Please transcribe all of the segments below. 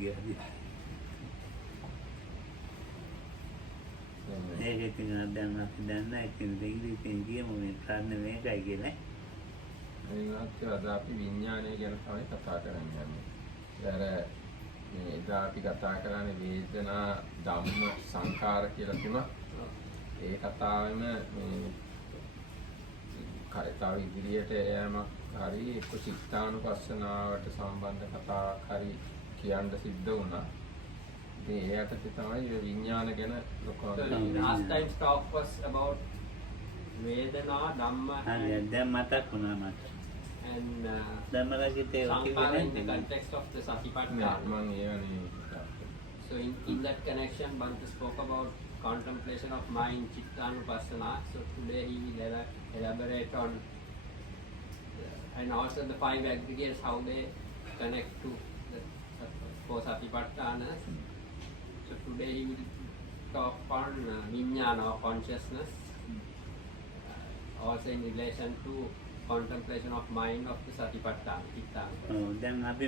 ගියාදී. ඒක ඉතින් දැන් අපි දන්න ඉතින් ඉංග්‍රීසියෙන් කියමු මේ ප්‍රශ්න මේකයි කියලා. ඒවත් අද අපි විඥානය ගැන තමයි කතා කරන්න යන්නේ. ඒතර මේ එදා අපි කතා කරන්නේ වේදනා ධම්ම සංඛාර කියලා තුනක්. ඒ කතාවෙම මේ තව ඉදිරියට යෑමක් හරි එක්ක චිත්තානුපස්සනාවට සම්බන්ධ කතාවක් හරි කියන්න සිද්ධ වුණා. ඉතින් ඒ යටතේ තමයි විඥාන ගැන ලොකු last time's talk was about Vedana, Dhamma දැන් මතක් වුණා මට. and ධම්මරාජිතේ Sankhara in the context of the Satipatthana. මම ඒවනේ So in that connection, Bhante spoke about contemplation of mind, Chittanupassana. So today he will elaborate on and also the 5 aggregates, how they connect to the 4 Satipatthanas. So today he will talk on Vijnana or consciousness, also in relation to contemplation of mind of the Satipatthana, Chittana. දැන් අපි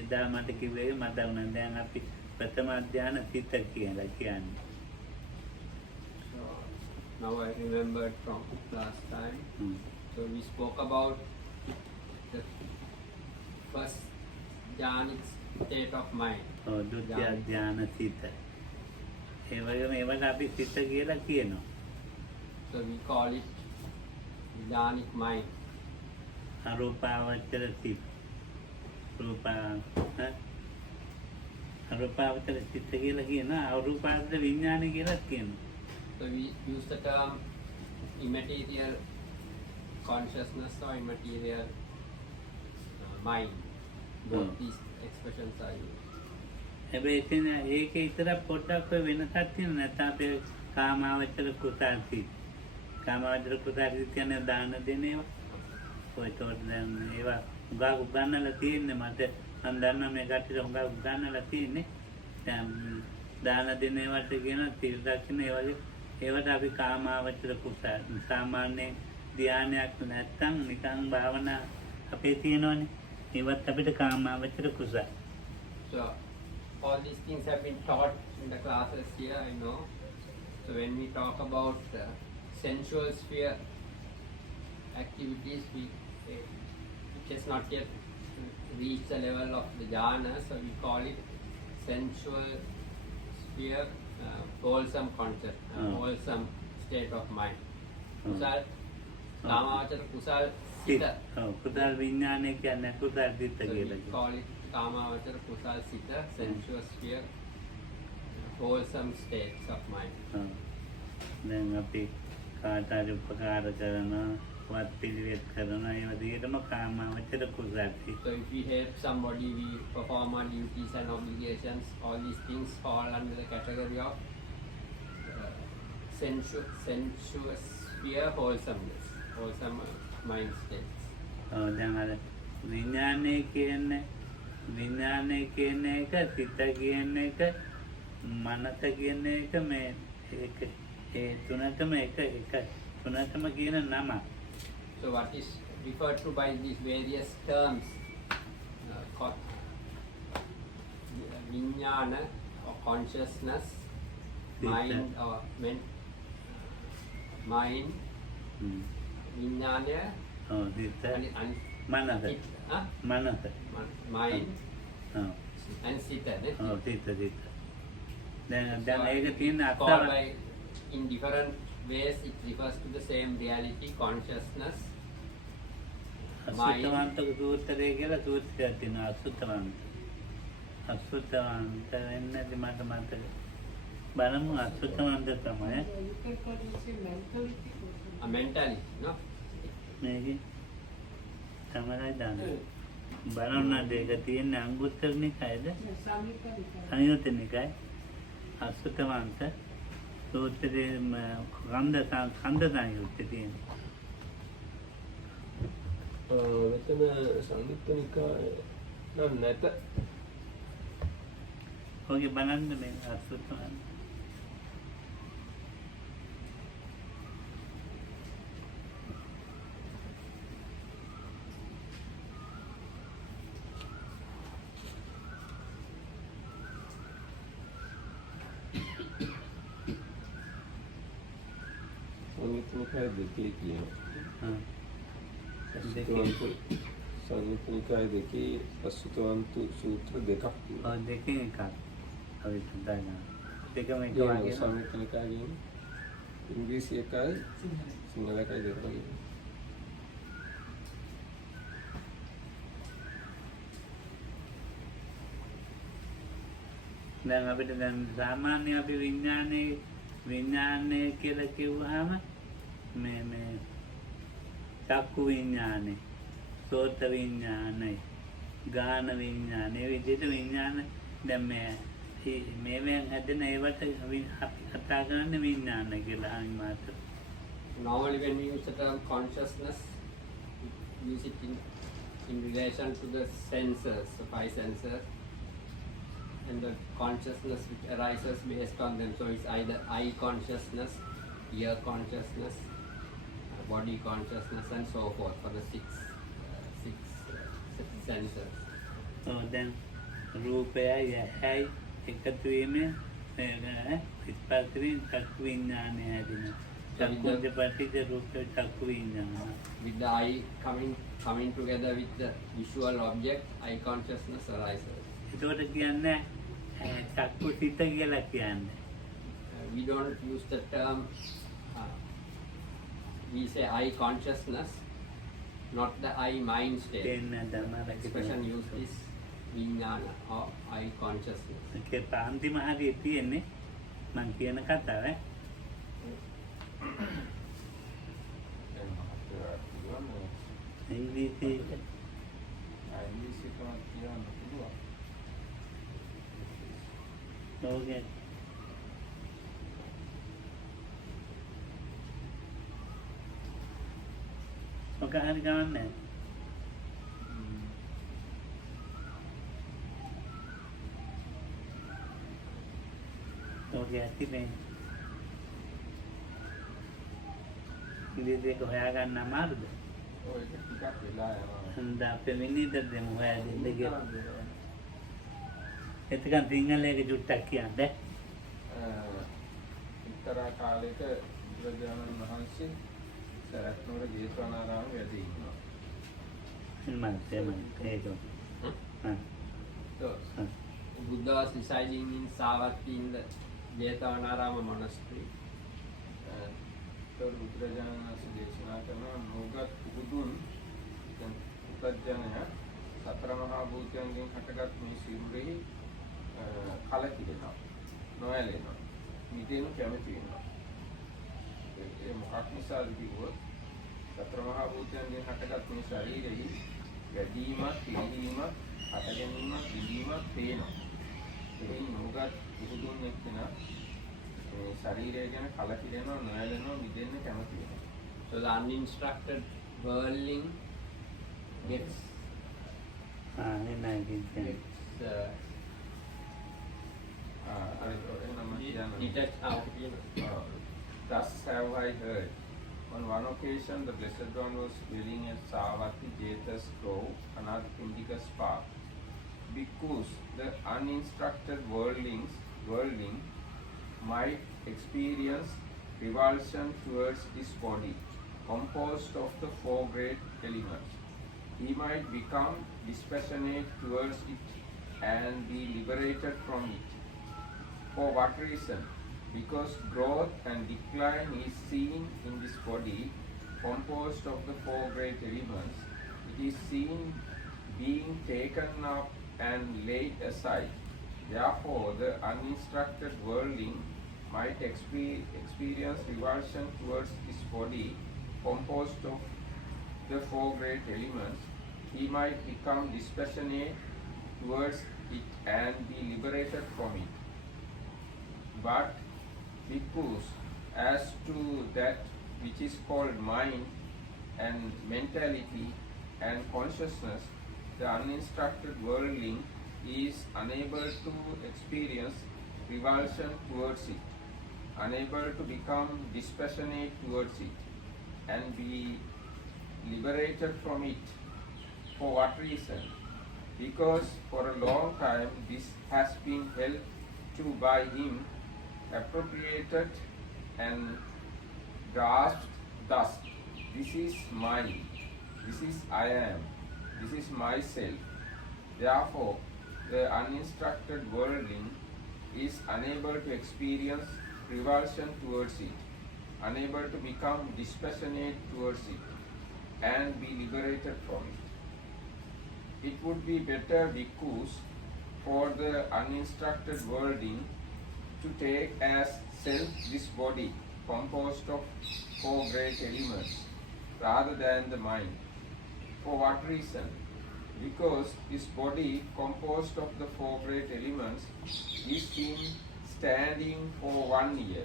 එදා මට කිව්වේ මතක් වුණා. දැන් අපි ප්‍රථම ධ්‍යාන සිත කියලා කියන්නේ. So now I remembered from last time. So we spoke about the first jhanic state of mind. ද්විතිය ධ්‍යාන සිත. ඒ වගේම ඒවට අපි සිත කියලා කියනවා. So we call it jhanic mind. අරූපාවචර සිත. අරූපාවචර සිත කියලා කියනවා. අරූපාවචර විඥානය කියලා කියනවා. So we use the term immaterial consciousness or immaterial mind. Both these expressions are used. හැබැයි එතන ඒකේ ඉතර පොඩ්ඩක් වෙනසක් තියෙනවා. නැත්නම් අපේ කාමාවචර කුසල් සිත්. කාමාවචර කුසල් සිත් කියන්නේ දාන දෙන ඒවා. ඔයතොත් දැන් ඒවා උගා උගන්නලා තියෙන්නේ මට මම දන්නවා මේ ගැටිට උගා උගන්නලා තියෙන්නේ. දැන් දාන දෙන ඒවාට කියන තිල් දක්ෂින ඒ වගේ ඒවට අපි කාමාවචර කුසල් සාමාන්‍ය ධානයක් නැත්තම් නිකන් භාවනා අපේ තියෙනවනේ. ඒවත් අපිට කාමාවචර කුසල්. So all these things have been taught in the classes here, I know. So when we talk about sensual sphere activities, which has not yet reached the level of the jhana, so we call it sensual sphere, wholesome concept, wholesome state of mind. Kusal, Kamavachara Kusal Sita. කුසල් විඥානය කියන්නේ කුසල් සිත So we කියලා. call it Kamavachara Kusal Sita, sensual sphere, wholesome states of mind. දැන් අපි කාට හරි උපකාර කරනවා වත් පිළිවෙත් කරනවා ඒ වගේම කාමාවචර කුසල් සිත. So if we help somebody, we perform our duties and obligations, all these things fall under the category of sensuous sphere, wholesomeness, wholesome mind states. දැන් අර විඥානය කියන එක සිත කියන එක මනස කියන එක මේ ඒක ඒ තුනටම එක තුනටම කියන නම. So what is referred to by these various terms, vijnana or consciousness, mind or mind, vijnana, සිත and මනස මනස mind and sita. සිත දැන් ඒක තියෙන Called අත්දැක by, in different ways it refers to the same reality, consciousness, mind. අසුත්තවන්ත සූත්‍රය කියලා සූත්‍රයක් තියෙනවා. අසුත්තවන්ත වෙන්නේ මට මතක. බලමු අසුත්තවන්ත තමයි. A mentality, no? මේකේ තමයි දාන්න. බලන්න දෙක තියෙන අංගුත්තර නිකායද? සංයුත්ත නිකාය. අසුත්තවන්ත සූත්‍රයේ ඛණ්ඩ සංයුත්තේ තියෙනවා. මෙතන සංයුත්ත නිකාය නම් නැත. ඔගේ බලන්න මේ අසුත්තවන්ත නිකාය දෙකේ තියෙනවා. දෙකේ. සංයුත්ත නිකාය දෙකේ අසුතවන්තු සූත්‍ර දෙකක් තියෙනවා. ඔව් දෙකෙන් එකක්. අවිසුද්ධා ඥාන. දෙකම එක ඒ වගේ. සංයුත්ත නිකායේ ඉංග්‍රීසි එකයි සිංහල එකයි දෙකම තියෙනවා. දැන් අපිට දැන් සාමාන්‍ය අපි විඥානය කියලා කිව්වහම මේ චක්කු විඥානය, සෝත විඥානය, ගාන විඥානය, ඒ විදිහට විඥාන දැන් මේවෙන් හැදෙන ඒවට අපි කතා කරන්නේ විඥාන කියලා අනිමාත. Normally when we use the term consciousness, we use it in relation to the senses, the five senses, and the consciousness which arises based on them. So it's either eye consciousness, ear consciousness, body consciousness, and so forth for the six senses. දැන් රූපයයි ඇහැයි එකතු වීමෙන් ස්පර්ශයෙන් චක්කු විඥානය හැදෙනවා. චක්කුංජ පටිච්ච රූප චක්කු විඥාන. With the eye coming together with the visual object, eye consciousness arises. ඒකට කියන්නේ චක්කු සිත කියලා කියන්නේ. We don't use the term, we say eye consciousness, not the eye mind state. තේන්න තමයි Expression used is vijnana or eye consciousness. ඒකේ පාන්තිම හරිය තියෙන්නේ මම කියන කතාව දැන් මහත්තයා කියනවා ඉංග්‍රීසි ඉංග්‍රීසි එකම කියන්න පුළුවන්. ඕකේ ඔක හරි ගමන්නේ ඕකේ ඇතිනේ ඉංග්‍රීසි එක හොයාගන්න අමාරුද? ඔය ඒක ටිකක් වෙලා යනවා. හඳ අපේ මිනිහට දෙමු හොයා දෙන්න කියලා. එතකන් සිංහලයේ ජුට්ටක් කියන්නේ. එක්තරා කාලයක බුදුරජාණන් වහන්සේ සරත්නෝර ජේතවනාරාම වැඩ ඉන්නවා. ඒක. So, Buddha was residing in Savatthi in the Jethavanarama monastery. ඒතර බුදුරජාණන් වහන්සේ දේශනා කරනවා නෝගත් පුදුන් උපජ්ජනය සතර මහා භූතයන්ගෙන් හටගත් මේ සිරුරෙහි කලකිරෙනවා නොඇලෙනවා මිදෙනු කැමති වෙනවා. ඒ මොකක් නිසාද කිව්වොත් සතර මහා භූතයන්ගෙන් හටගත් මේ ශරීරෙහි වැඩිමත් පිළිවීමත් හට ගැනීමත් විදීමත් පේනවා. ඒ නෝගත් පුදුන් එක්කෙනා ශරීරය ගැන කලකිරෙනවා නොඇලෙනවා මිදෙන්න කැමති වෙනවා. So the uninstructed worldling gets detached out. Thus have I heard. On one occasion, the Blessed One was dwelling at Savatthi Jeta's grove, Anathapindika spa. Because the uninstructed worldling might experience revulsion towards this body, composed of the four great elements. He might become dispassionate towards it and be liberated from it. For what reason? Because growth and decline is seen in this body, composed of the four great elements. It is seen being taken up and laid aside. Therefore, the uninstructed worldling might experience revulsion towards this body, composed of the four great elements. He might become dispassionate towards it and be liberated from it. But because as to that which is called mind and mentality and consciousness, the uninstructed worldling is unable to experience revulsion towards it, unable to become dispassionate towards it, and be liberated from it. For what reason? Because for a long time this has been held to by him, appropriated and grasped thus, this is mine, this is I am, this is myself. Therefore, the uninstructed worldling is unable to experience revulsion towards it, unable to become dispassionate towards it, and be liberated from it. It would be better, bhikkhus, for the uninstructed worldling to take as self this body composed of 4 great elements rather than the mind. For what reason? Because this body composed of the 4 great elements is seen standing for 1 year,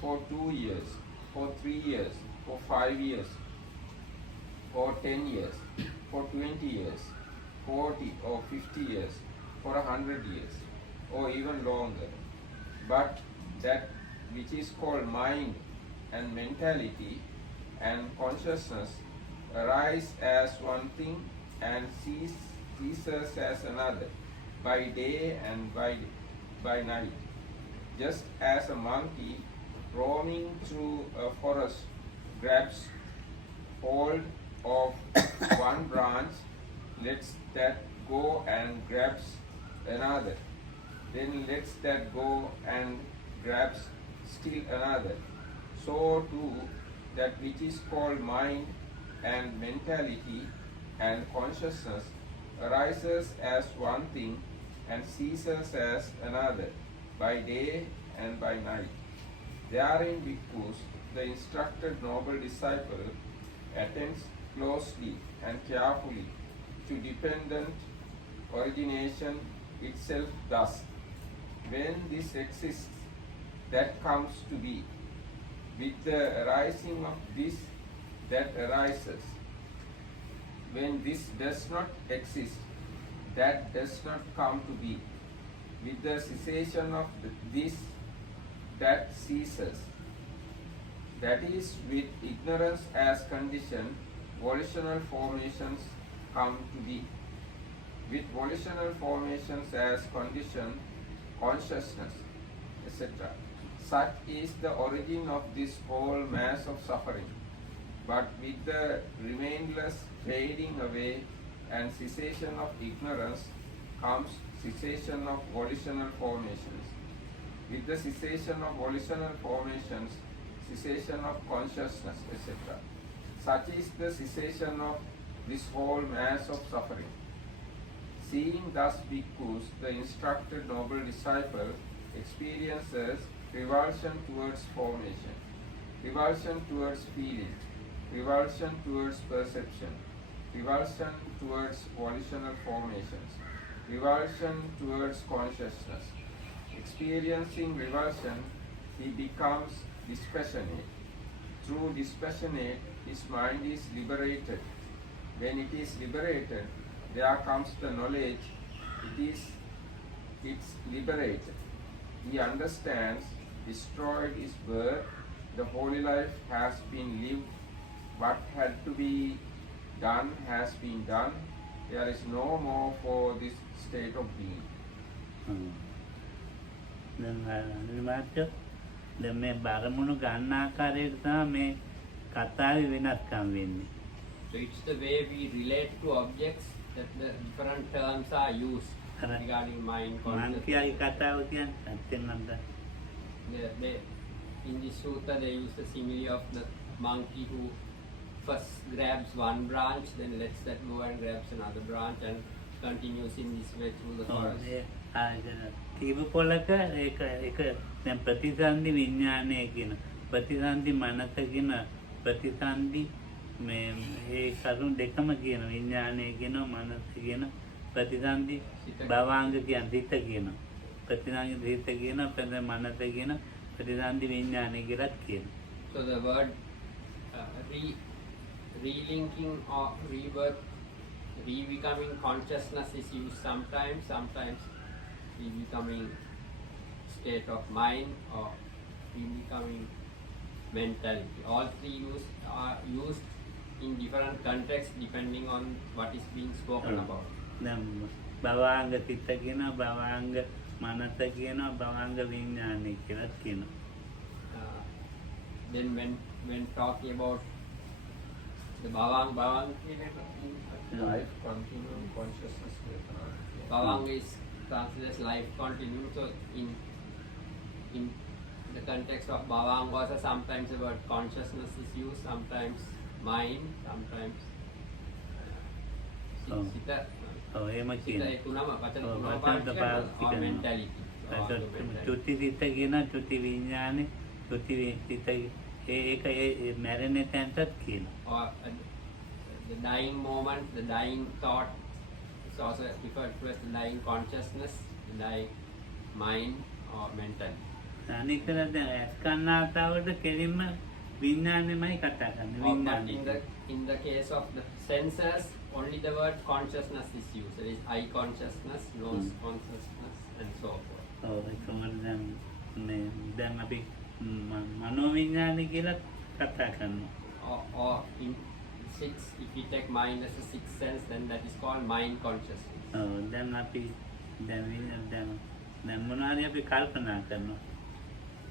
for 2 years, for 3 years, for 5 years, for 10 years, for 20 years, 40 or 50 years, for 100 years, or even longer. But that which is called mind and mentality and consciousness arise as one thing and ceases as another, by day and by night. Just as a monkey roaming through a forest grabs hold of one branch, lets that go and grabs another, then lets that go and grabs still another. So too, that which is called mind and mentality and consciousness arises as one thing and ceases as another, by day and by night. Therein, bhikkhus, the instructed noble disciple attends closely and carefully to dependent origination itself thus. When this exists, that comes to be. With the arising of this, that arises. When this does not exist, that does not come to be. With the cessation of this, that ceases. That is, with ignorance as condition, volitional formations come to be. With volitional formations as condition, consciousness, etc. Such is the origin of this whole mass of suffering. But with the remainless fading away and cessation of ignorance comes cessation of volitional formations. With the cessation of volitional formations, cessation of consciousness, etc. Such is the cessation of this whole mass of suffering. Seeing thus, bhikkhus, the instructed noble disciple experiences revulsion towards formation, revulsion towards feeling, revulsion towards perception, revulsion towards volitional formations, revulsion towards consciousness. Experiencing revulsion, he becomes dispassionate. Through dispassionate, his mind is liberated. When it is liberated, there comes the knowledge, it's liberated. He understands, destroyed is birth, the holy life has been lived, what had to be done has been done, there is no more for this state of being. දැන් මේ බරමුණු ගන්න ආකාරයට තමයි මේ කතාවේ වෙනස්කම් වෙන්නේ. So it's the way we relate to objects that the different terms are used regarding mind, මං consciousness. කියයි කතාව කියන්නේ ඇත්තෙන් නම් In this sutta they use the simile of the monkey who first grabs one branch, then lets that go and grabs another branch and continues in this way through the forest. කීප පොලක ඒක දැන් ප්‍රතිසන්දි විඥානය කියන ප්‍රතිසන්දි මනස කියන ප්‍රතිසන්දි මේ ඒ කරුණු දෙකම කියන විඥානය කියන මනස කියන ප්‍රතිසන්දි භවංග කියන හිත කියන ප්‍රතිසන්දි හිත කියන මනස කියන ප්‍රතිසන්දි විඥානය කියලාත් කියන. So the word relinking or rebirth, re-becoming consciousness is used sometimes re-becoming state of mind or re-becoming mentality. All three are used in different contexts depending on what is being spoken about. භවංග සිත කියන භවංග මනස කියන භවංග විඥානය කියලාත් කියන. Then when when talking about the Bhavang life continuum consciousness vedana. Bhavang is translated as life continuum. So in the context of Bhavang also sometimes the word consciousness is used, sometimes mind, sometimes Sita. ඔව් එහෙම Sita කියනවා. ඒ තුනම වචන ඔව්, තුනම වචන පාවිච්චි දෙක කරනවා. පාවිච්චි Or කරනවා. mentality. Or the mentality. චුති සිත කියන චුති විඥානේ චුති සිත ඒක මැරෙන තැනටත් කියනවා. Or the dying moment, the dying thought is also referred to as the dying consciousness, the dying mind or mental. අනිකර දැන් ඇස්කන්නාතාවට කෙලින්ම විඥානයමයි කතා කරන්නේ. Or, but විඥානේ. in the case of the senses, only the word consciousness is used. There is eye consciousness, nose consciousness, and so forth. ඔව් ඒකම දැන් අපි මනෝවිඥානය කියලා කතා කරනවා. Or in six, if we take mind as a sixth sense, then that is called mind consciousness. ඔව් දැන් අපි දැන් මොනවාරි අපි කල්පනා කරනවා.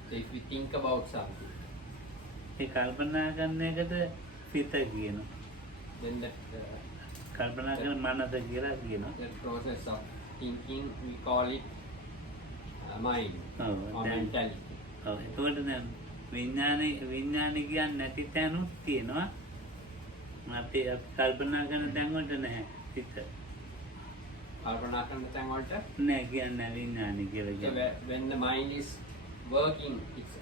So if we think about something, ඒ කල්පනා කරන එකට සිත කියනවා. then that කල්පනා කරන මනස කියලා කියනවා. that process of thinking, we call it mind ඔව් or දැන් mentality. ඔව් ඒකට දැන් විඥානය කියන්නේ නැති තැනුත් තියෙනවා. අපි කල්පනා කරන තැන් වලට නැහැ සිත. Kalpana කරන තැන් වලට නෑ කියන්නේ විඥානය කියලා so කියනවා. when the mind is working, it's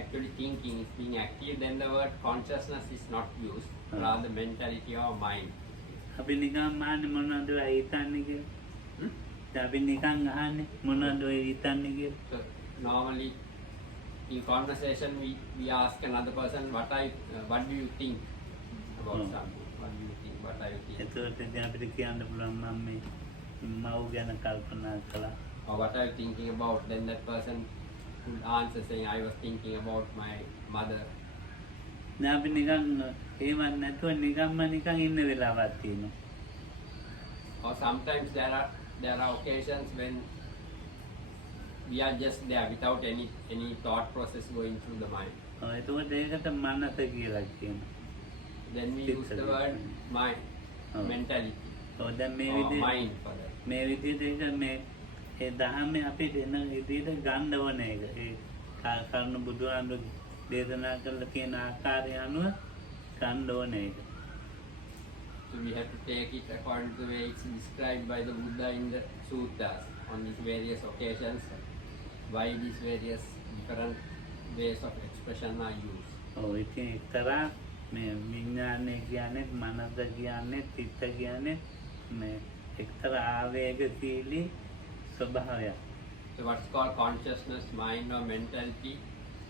actually thinking, it's being active, then the word consciousness is not used, rather mentality or mind. අපි නිකන් අහන්නේ මොනවද ඔය හිතන්නේ කියලා. අපි නිකන් අහන්නේ මොනවද ඔය හිතන්නේ කියලා. So normally in conversation we ask another person what do you think about something? What do you think? What are you thinking? එතකොට ඉතින් අපිට කියන්න පුළුවන් මම මේ මව් ගැන කල්පනා කළා. Or what are you thinking about? Then that person would answer saying, I was thinking about my mother. දැන් අපි නිකන් එහෙම නැතුව නිකන් ඉන්න වෙලාවක් තියෙනවා. Or sometimes there are occasions when we are just there without any thought process going through the mind. ඔව් එතකොට ඒකට මනස කියලා කියනවා. Then we use the word mind, mentality, ඔව් දැන් මේ or විදිහට mind for that. මේ විදිහට ඒක මේ ඒ දහමේ අපිට එන විදිහට ගන්න ඕන එක. ඒ කරුණු බුදුහාමුදුරු දේශනා කළ කියන ආකාරය අනුව ගන්න ඕන එක. So we have to take it according to the way it's described by the Buddha in the suttas on these various occasions, why these various different ways of expression are used. ඔව් ඉතින් එක්තරා මේ විඥානය කියන්නේ මනස කියන්නේ චිත්ත කියන්නේ මේ එක්තරා ආවේගශීලී ස්වභාවයක්. So what's called consciousness, mind or mentality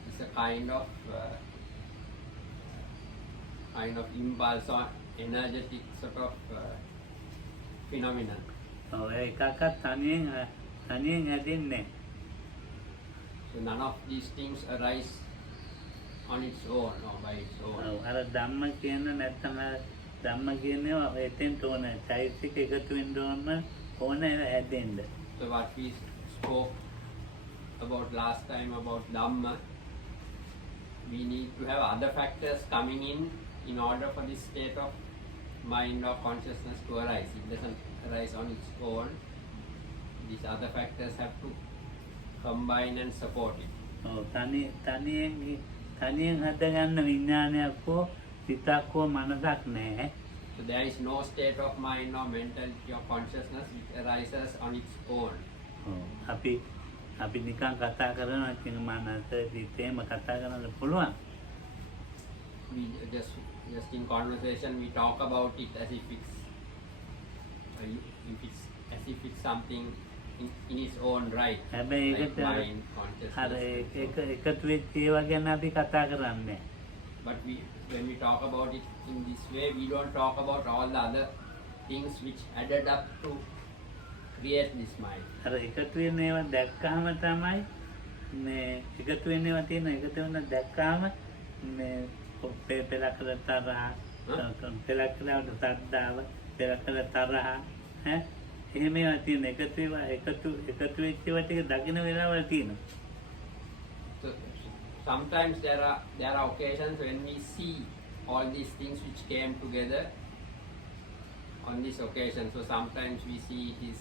is a kind of impulse or energetic sort of phenomenon. ඔව් ඒකක්වත් තනියෙන් හැදෙන්නේ. So none of these things arise on its own or by its own. ඔව් අර ධම්ම කියන නැත්නම් ධම්ම කියනවා එතෙන්ට ඕන චෛතසික එකතු වෙන්න ඕන හැදෙන්න. So what we spoke about last time about Dhamma, we need to have other factors coming in order for this state of mind or consciousness to arise. It doesn't arise on its own. These other factors have to combine and support it. ඔව් තනියෙන් හදගන්න විඥානයක් හෝ සිතක් හෝ මනසක් නැහැ. So there is no state of mind or mentality or consciousness which arises on its own. ඔව් අපි නිකන් කතා කරනවා කියන මනස සිතේම කතා කරන්න පුළුවන්. We just in conversation we talk about it as if it's something in its own right. හැබැයි Like ඒකට mind, අර consciousness. එකතු වෙච්ච ඒවා ගැන අපි කතා කරන්නේ. But when we talk about it in this way, we don't talk about all the other things which added up to create this mind. අර එකතු වෙන ඒවා දැක්කහම තමයි මේ එකතු වෙන ඒවා තියෙන එකතු වෙන දැක්කහම මේ පෙරකල තරහ පෙරකලවට සද්දාව පෙරකල තරහ ඈ එහෙම ඒවා තියෙන එකතු වෙච්ච ඒවා ටික දකින්න වෙලාවල් තියෙනවා. sometimes there are occasions when we see all these things which came together on this occasion. So sometimes we see it is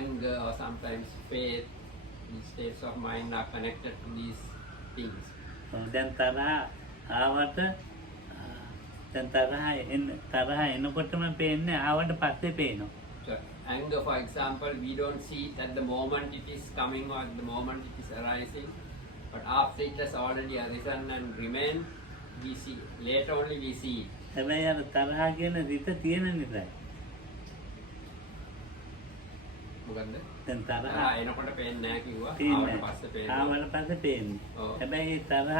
anger, or sometimes faith. These states of mind are connected to these things. දැන් තරහ ආවට දැන් තරහ එනකොටම පේන්නේ ආවට පස්සේ පේනවා. So anger, for example, we don't see it at the moment it is coming or at the moment it is arising, but after it has already arisen and remained, we see later only we see it. හැබැයි අර තරහ කියන රිත තියෙන නිසායි. මොකද්ද? දැන් තරහ එනකොට පේන්නේ නැහැ කිව්වා. තියෙන්නේ ආවට පස්සේ පේනවා. ආවට පස්සේ පේන්නේ. ඔව්. හැබැයි ඒ තරහ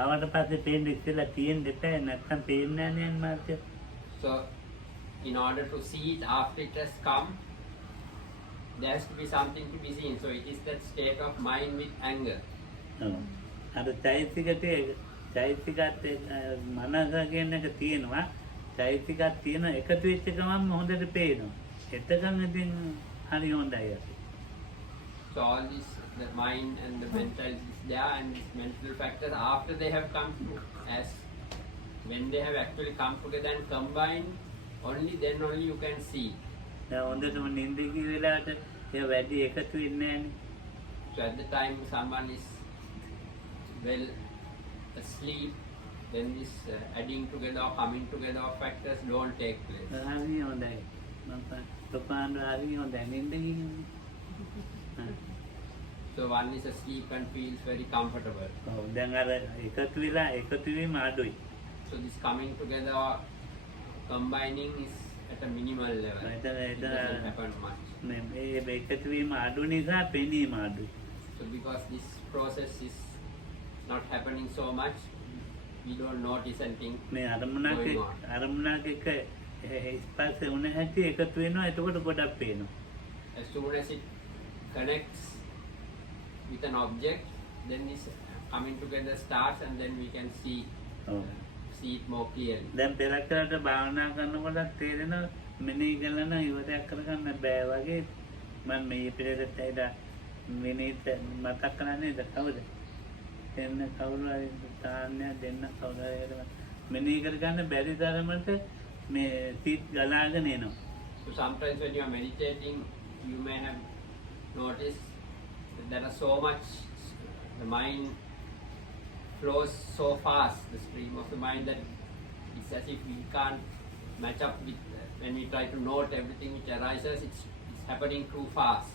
ආවට පස්සේ පේන්නේ ඉස්සෙල්ලා තියෙන්න එපා නැත්තම් පේන්නේ නැහැ නේ මාත්‍ය. So in order to see it after it has come, there has to be something to be seen. So it is that state of mind with anger. ඔව්. අර චෛතසිකයේ චෛතසිකත් මනස කියන එක තියෙනවා. චෛතසිකත් තියෙන එකතු වෙච්ච ගමන් හොඳට පේනවා. එතකන් ඉතින් හරි හොඳයි. So all this, the mind and the mental is there, and these mental factors, after they have come to, as when they have actually come together and combined, only then only you can see. දැන් හොඳටම නිින්ද ගිය වෙලාවට ඒ වැඩි එකතු වෙන්නේ නැහැ නේ. So at the time someone is well asleep, then this adding together or coming together of factors don't take place. හරි හොඳයි. මම තපාන්න හරි හොඳයි නිින්ද ගිහින්. So one is asleep and feels very comfortable. ඔව් දැන් අර එකතු වෙලා එකතු වීම අඩුයි. So this coming together or combining is at a minimal level. Right, It doesn't happen much. මේ එකතු වීම අඩු නිසා පෙනීම අඩුයි. So because this process is not happening so much, we don't notice anything මේ going on. අරමුණක් එක ස්පර්ශ වුණ හැටි එකතු වෙනවා එතකොට ගොඩක් පේනවා. As soon as it connects with an object, then this coming together starts, and then we can see ඔව්. see it more clearly. දැන් පෙරකරට භාවනා කරනකොට තේරෙනවා මෙනෙහි කරන ඉවරයක් කරගන්න බෑ වගේ. මම මේ පිළිවෙලට ඇවිල්ලා මෙනෙහිට මතක් කරන්නේ කවුද? එන්න කවුරු හරි තාන්නේ දෙන්න කවුරු හරි මෙනෙහි කරගන්න බැරි තරමට මේ සිත් ගලාගෙන එනවා. So sometimes when you are meditating, you may have noticed that there are so much, the mind flows so fast, the stream of the mind, that it's as if we can't match up with, when we try to note everything which arises, it's happening too fast.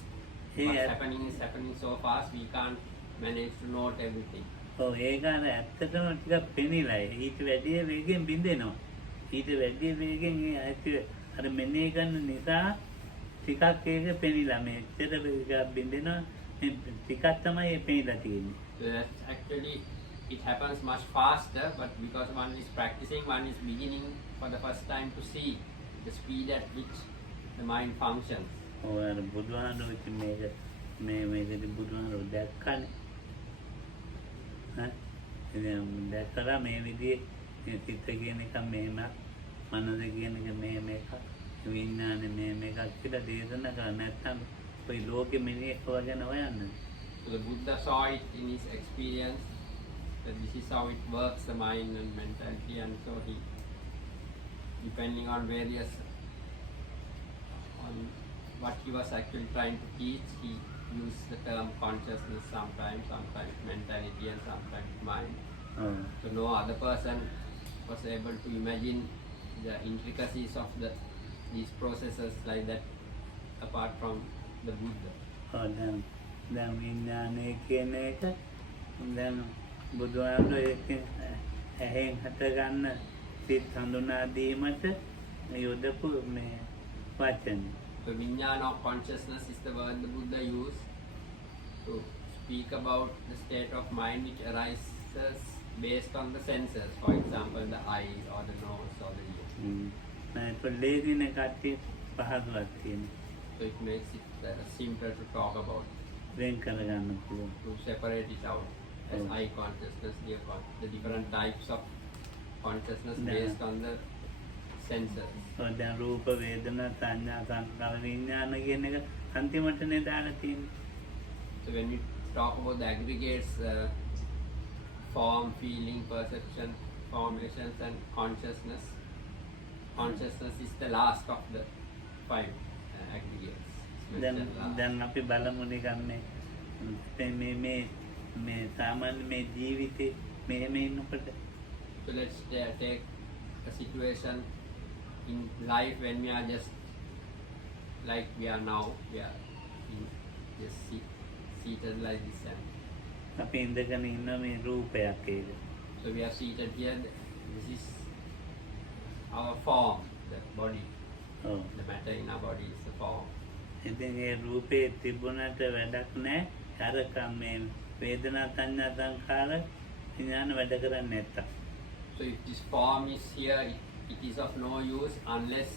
What's Yeah. happening is happening so fast, we can't manage to note everything. ඔව් ඒක අර ඇත්තටම ටිකක් පෙනිලා ඊට වැඩිය වේගෙන් බින්දෙනවා. ඊට වැඩිය වේගෙන් ඒ ඇති අර මෙනෙහි කරන නිසා ටිකක් ඒක පෙනිලා මේ ඇත්තට වේගයක් බින්දෙනවා. මේ ටිකක් තමයි ඒ පෙනිලා තියෙන්නේ. So that's actually, it happens much faster, but because one is practicing, one is beginning for the first time to see the speed at which the mind functions. ඔව් අර බුදුහාමුදුරුවෝ මේකදී බුදුහාමුදුරුවෝ දැක්කනේ. ඉතින් දැක්කලා මේ විදිහේ සිත කියන එක මෙහෙම මනස කියන එක මෙහෙම එකක් විඥානේ මෙහෙම එකක් කියලා දේශනා කරා නැත්නම් ඔය ලෝකෙ මිනිහෙක් වගේ නෝයන්නේ. So the Buddha saw it in his experience, that this is how it works, the mind and mentality, and so he, depending on various, on what he was actually trying to teach, he used the term consciousness sometimes mentality, and sometimes mind. ඔව්. So no other person was able to imagine the intricacies of these processes like that apart from the Buddha. ඔව් දැන් විඥානේ කියන එක දැන් බුදුහාමුදුරුවෝ ඒක ඇහෙන් හට ගන්න සිත් හඳුනා දීමට යොදපු මේ වචන. So vijnana or consciousness is the word the Buddha used to speak about the state of mind which arises based on the senses, for example the eyes or the nose or the ear. ඒක ලේසින කට්ටිය පහසුවක් තියෙනවා. So it makes it simpler to talk about, වෙන් කරගන්න පුළුවන්. to separate it out as Oh. eye consciousness, ear consciousness, the different types of consciousness Yeah. based on the senses. ඔව් දැන් රූප වේදනා සංඥා සංස්කාර විඥාන කියන එක අන්තිමටනේ දාලා තියෙන්නේ. So when we talk about the aggregates, form, feeling, perception, formations, and consciousness. Consciousness is the last of the 5 aggregates. It's mentioned last. දැන් අපි බලමු නිකන් මේ සාමාන්‍ය මේ ජීවිතේ මෙහෙම ඉන්නකොට So let's take a situation in life when we are just like we are now. We are just seated like this, and අපි ඉඳගෙන ඉන්න මේ රූපයක් ඒක. so we are seated here. This is our form, the body. ඔව්. The matter in our body is the form. ඉතින් ඒ රූපේ තිබුණට වැඩක් නැහැ. අර මේ වේදනා සංඥා සංඛාර විඥාන වැඩ කරන්නේ නැත්තම්. So if this form is here, it is of no use unless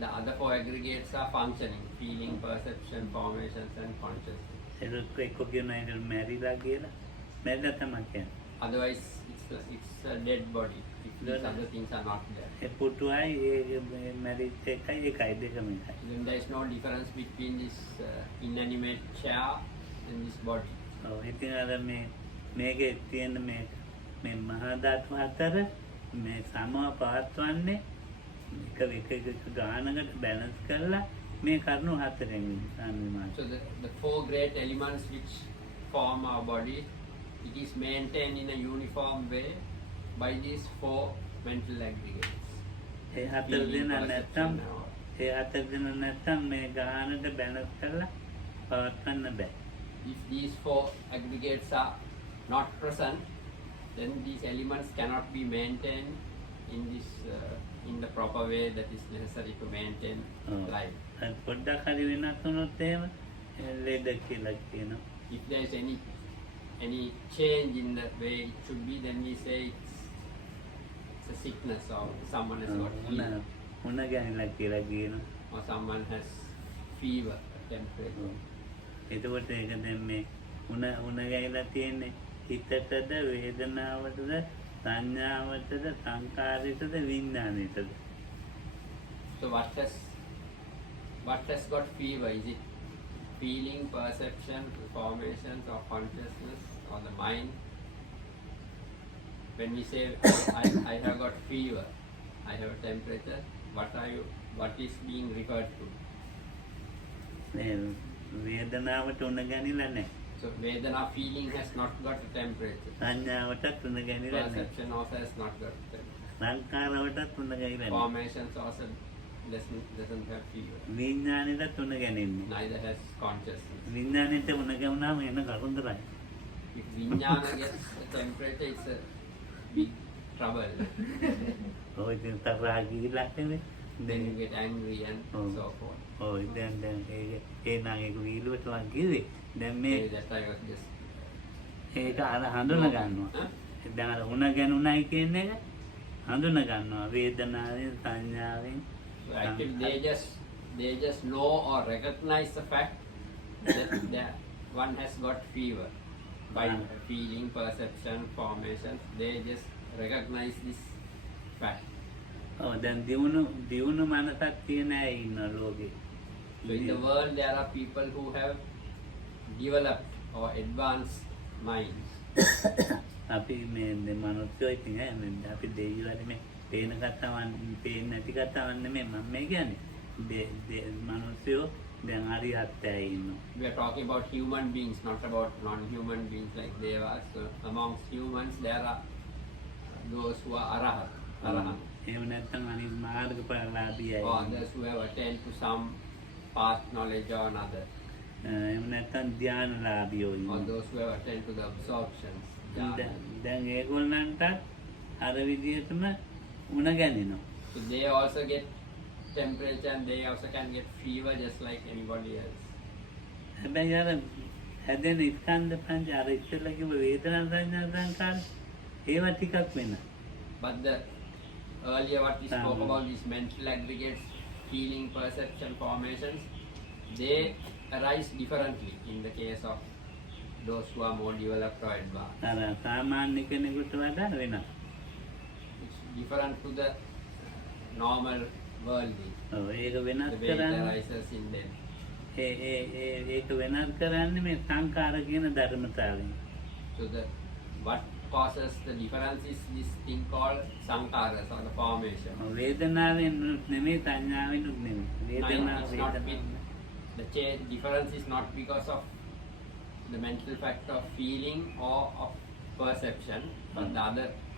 the other 4 aggregates are functioning: feeling, perception, formations, and consciousness. ඒක එක්ක කියන එක මැරිලා කියලා. මැරිලා තමයි කියන්නේ. Otherwise, it's a dead body if these other things are not there. ඒ පුටුවයි ඒ මැරිච්ච එකයි එකයි දෙකම එකයි. Then there is no difference between this inanimate chair and this body. ඔව් ඉතින් අර මේකේ තියෙන මේ මහා ධාතු හතර මේ සමව පවත්වන්නේ එක ගානකට බැලන්ස් කරලා මේ කරුණු හතරෙන් සම්මාන. So the 4 great elements which form our body, it is maintained in a uniform way by these 4 mental aggregates. ඒ හතර දෙනා නැත්තම් මේ ගානට බැලන්ස් කරලා පවත්වන්න බෑ. If these 4 aggregates are not present, then these elements cannot be maintained in this in the proper way that is necessary to maintain life. පොඩ්ඩක් හරි වෙනස් වුණොත් එහෙම ලෙඩ කියලා කියනවා. If there is any change in the way it should be, then we say it's a sickness, or someone has got fever, උණ ගැනිලා කියලා කියනවා. or someone has fever, temperature. එතකොට ඒක දැන් මේ උණ ගැහිලා තියෙන්නේ හිතටද වේදනාවටද සංඥාවටද සංකාරයටද විඥාණයටද. So what has got fever? Is it feeling, perception, formations, or consciousness, or the mind? When we say I have got fever, I have a temperature, what is being referred to? වේදනාවට උණ ගැනිලා නැහැ. So Vedana feeling has not got a temperature. සංඥාවටත් උණ ගැනිලා නැහැ. Perception also has not got a temperature. සංකාරවටත් උණ ගැනිලා නැහැ. Formations also doesn't have fever. විඥාණයටත් උණ ගැනෙන්නේ. Neither has consciousness. විඥාණයට උණ ගැවුනාම එන කරුන්දරයි. If Vijnana gets a temperature, it's a big trouble. ඔය ඉතින් තරහා ගිහිලා තියෙන්නේ. Then you get angry and so forth. ඔය දැන් ඒ නම් ඒක වීලුවට වගේ. දැන් මේ Maybe that I was just ඒක අර හඳුන ගන්නවා. දැන් අර උණ ගැනුණයි කියන එක හඳුන ගන්නවා වේදනාවෙන් සංඥාවෙන්. So actually they just know or recognize the fact that one has got fever by feeling, perception, formations. They just recognize this fact. ඔව් දැන් දියුණු මනසක් තියෙන අය ඉන්න ලෝකේ. So in the world there are people who have developed or advanced minds. අපි මේ මනුස්සයෝ ඉතින් අපි දෙවියන්ට මේ පේන කතාවන් පේන්නේ නැති කතාවන් නෙමෙයි මම මේ කියන්නේ. මනුස්සයෝ දැන් හරි හත්යයි ඉන්නවා. We are talking about human beings, not about non-human beings like devas. So amongst humans there are those who are arahant. එහෙම නැත්නම් අනිත් මාර්ගඵලලාභී අය. Or others who have attained to some past knowledge or another. එහෙම නැත්නම් ධ්‍යානලාභීයෝ Or ඉන්නවා. those who have attained to the absorptions. දැන් ඒගොල්ලන්ට අර විදිහටම උණ ගැනෙනවා. So they also get temperature and they also can get fever just like anybody else. හැබැයි අර හැදෙන ස්කන්ධ පංච අර ඉස්සෙල්ලා කිව්ව වේදනා සංඥා සංකාර ඒවා ටිකක් වෙන. But the earlier what we spoke about, these mental aggregates, feeling, perception, formations, they arise differently in the case of those who are more developed or advanced. අර සාමාන්‍ය කෙනෙකුට වඩා වෙනස්. It's different to the normal worldly. ඔව් ඒක වෙනස් The way it කරන්නේ. arises in them. ඒක වෙනස් කරන්නේ මේ සංකාර කියන ධර්මතාවයෙන්. So what causes the difference is this thing called sankharas or the formation. වේදනාවෙන් නෙමෙයි සංඥාවෙන් නෙමෙයි. It's not the difference is not because of the mental fact of feeling or of perception, but the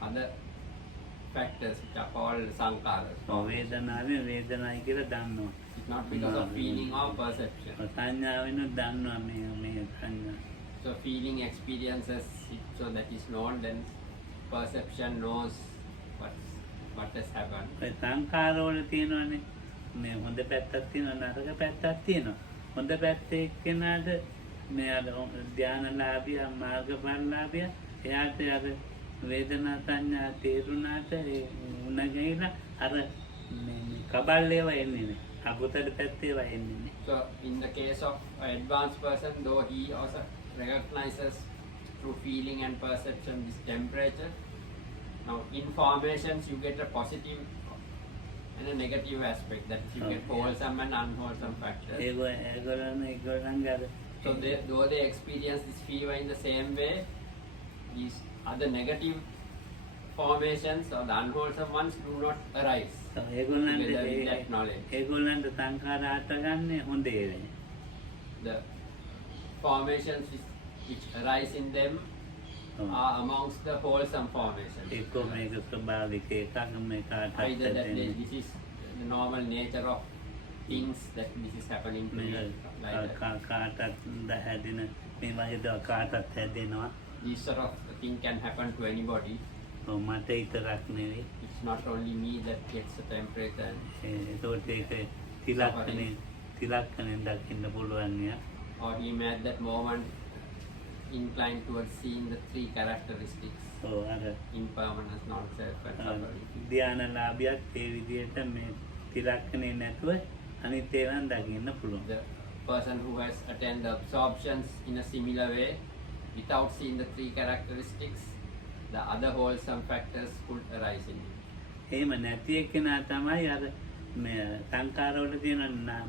other factors which are called sankharas. වේදනාවෙන් වේදනයි කියලා දන්නවා. It's not because of feeling or perception. සංඥාවෙන් දන්නවා මේ සංඥා. So feeling experiences it, so that is known, then perception knows what has happened. ඒ සංකාරවල තියෙනවානේ මේ හොඳ පැත්තක් තියෙනවා නරක පැත්තක් තියෙනවා. හොඳ පැත්තේ එක්කෙනාට මේ අර ධානලාභියා මාර්ගඵලලාභියා එයාට අර වේදනා සංඥා තේරුණාට ඒ උණ ගිහිලා අර මේ කබල්ලේව එන්නේ නේ. අකුතර පැත්තේව එන්නේ නේ. So in the case of an advanced person, though he also recognizes through feeling and perception this temperature. Now in formations you get a positive and a negative aspect, that you get wholesome and unwholesome factors. ඒගොල්ලන්ගේ අර So though they experience this fever in the same way, these other negative formations or the unwholesome ones do not arise together with that knowledge. ඒගොල්ලන්ට සංඛාර හටගන්නේ හොඳේ වෙන්නේ. The formations which arise in them are amongst the wholesome formations. ඒකෝ මේක ස්වභාවික එකක් මේකට Either that this is the normal nature of things, that this is happening to me like that. කාටත් හැදෙන මේ වගේ කාටත් හැදෙනවා. This sort of thing can happen to anybody. මට විතරක් නෙවෙයි. It's not only me that gets the temperature. ඒකට ඒක තිලක්කණයෙන් දකින්න පුළුවන් නේ. Or he may at that moment inclined towards seeing the three characteristics: අර impermanence, non-self, and suffering. ධානලාභියත් ඒ විදිහට මේ තිලක්කණේ නැතුව අනිත් ඒවාන් දකින්න පුළුවන්. The person who has attained the absorptions in a similar way, without seeing the three characteristics, the other wholesome factors could arise in him. එහෙම නැති එක්කෙනා තමයි අර මේ සංකාරවල තියෙන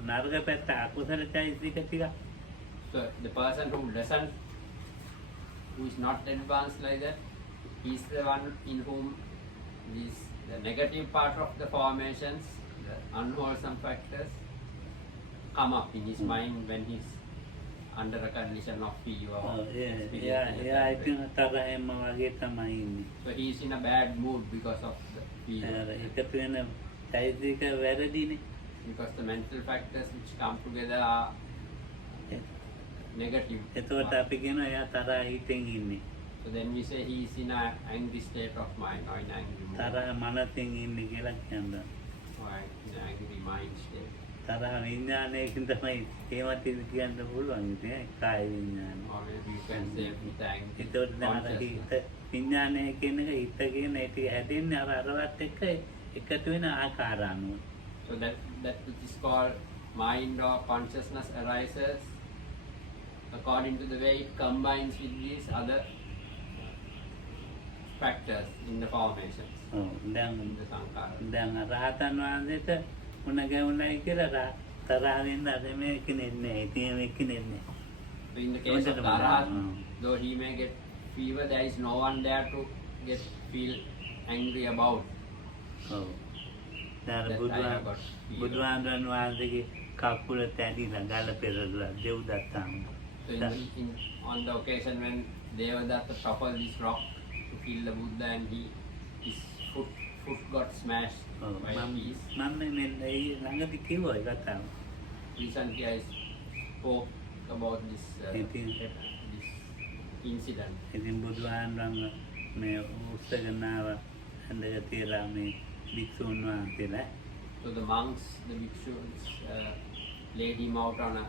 නරක පැත්ත අකුසල චෛතසික ටික. So the person who is not advanced like that, he is the one in whom the negative part of the formations, the unwholesome factors, come up in his mind when he's under a condition of fever. එයා ඉතින් තරහෙම වගේ තමයි ඉන්නේ. So he is in a bad mood because of the fever. එකතු වෙන චෛතසික වැරදිනේ. Because the mental factors which come together are negative. එතකොට අපි කියනවා එයා තරහ හිතෙන් ඉන්නේ. So then we say he is in an angry state of mind or in angry mood. තරහ මනසින් ඉන්නේ කියලා කියනවා. Or in an angry mind state. තරහ විඥානයකින් තමයි ඒවත් කියන්න පුළුවන් ඉතින් කාය විඥානය. Or maybe you can say with angry ඒතකොට දැන් අර හිත විඥානය කියන එක හිත කියන එක හැදෙන්නේ අර අරවත් එක්ක එකතු වෙන ආකාර අනුව. So that which is called mind or consciousness arises according to the way it combines with these other factors in the formations. දැන් In the sankhara. දැන් රහතන් වහන්සේට උණ ගැවුණයි කියලා තරහින් අර මේ කෙනෙන්නේ ඉතින් මේ කෙනෙන්නේ. So in the case of the Arhat, though he may get fever, there is no one there to feel angry about. ඔව්. දැන් That I have got fever. බුදුහාමුදුරන් වහන්සේගේ කකුල තැඩිලා ගල පෙරලා දෙව්දත්තාම. So on the occasion when Devadatta toppled this rock to kill the Buddha and his foot got smashed by a piece. මම මේ ළඟදී කිව්වා ඒ කතාව. Recently I spoke about this incident. ඉතින් බුදුහාමුදුරන් මේ උස්සගෙනාව ඇඳග තියලා මේ භික්ෂුන් වහන්සේලා. So the monks, the bhikshus, laid him out on a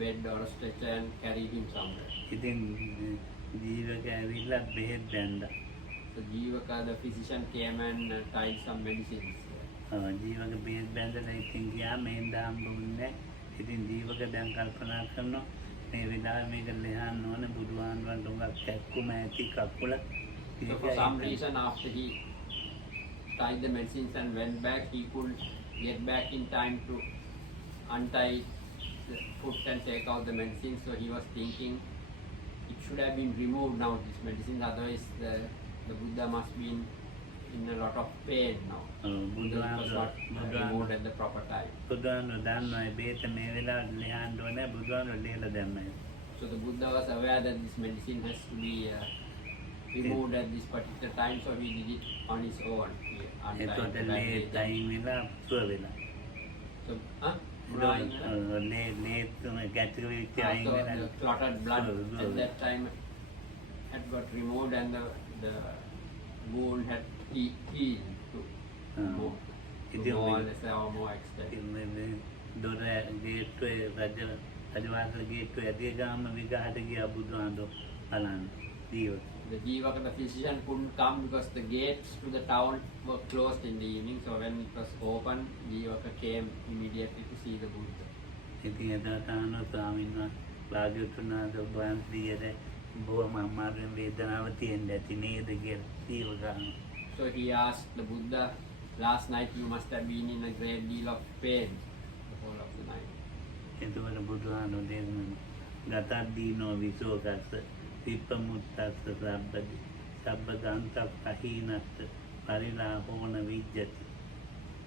bed or a stretcher and carried him somewhere. ඉතින් ජීවක ඇවිල්ලා බෙහෙත් දැන්දා. So Jivaka, the physician, came and tied some medicines. Jivaka බෙහෙත් බැඳලා ඉතින් ගියා මේ හම්බුන්නේ. ඉතින් ජීවක දැන් කල්පනා කරනවා මේ විලාම මේක ලෙහන්න ඕන බුදුහාමුදුරන් උඟක් කැක්කුම ඇති කකුල. So for some reason after he tied the medicines and went back, he could get back in time to untie the foot and take out the medicine. So he was thinking it should have been removed now, this medicine, otherwise the Buddha must be in a lot of pain now. It was not removed at the proper time. බුදුහාමුදුරුවෝ දන්නවා මේ බේත මේ වෙලාවට ලියන්න ඕනේ බුදුහාමුදුරුවෝ ලියලා දැම්මයි. So the Buddha was aware that this medicine has to be removed at this particular time, so he did it on his own. He untied එතකොට the ලේ bandage. තයින් වෙලා සුව වෙලා. So, drawing, ලේ තුන ගැටක වෙච්ච අයින් so වෙලා. the clotted blood So, at that time had got removed and the wound had healed to more, to more or less or more extent. දොර ගේට්ටුවේ රජවාසල ගේට්ටුවේ ඇදිය ගාම විගහට ගියා බුදුහාමුදුරුවෝ බලන්න දීව. The Jivaka, the physician, couldn't come because the gates to the town were closed in the evening. So when it was open, Jivaka came immediately to see the Buddha. ඉතින් එදාට අහනවා ස්වාමීන් වහන්සේ භාග්‍යවතුන් වහන්සේ ඔබ වහන්සේට බොහොම අමාරුවෙන් වේදනාව තියෙන්න ඇති නේද කියලා දීව ගන්නවා. So he asked the Buddha, last night you must have been in a great deal of pain the whole of the night. එතකොට බුදුහාමුදුරුවෝ දේශනා ගතද්දීනෝ විසෝකස්ස විප්පමුත්තස්ස සබ්බදන්ත පහීනස්ස පරිලාහෝන විජ්ජති.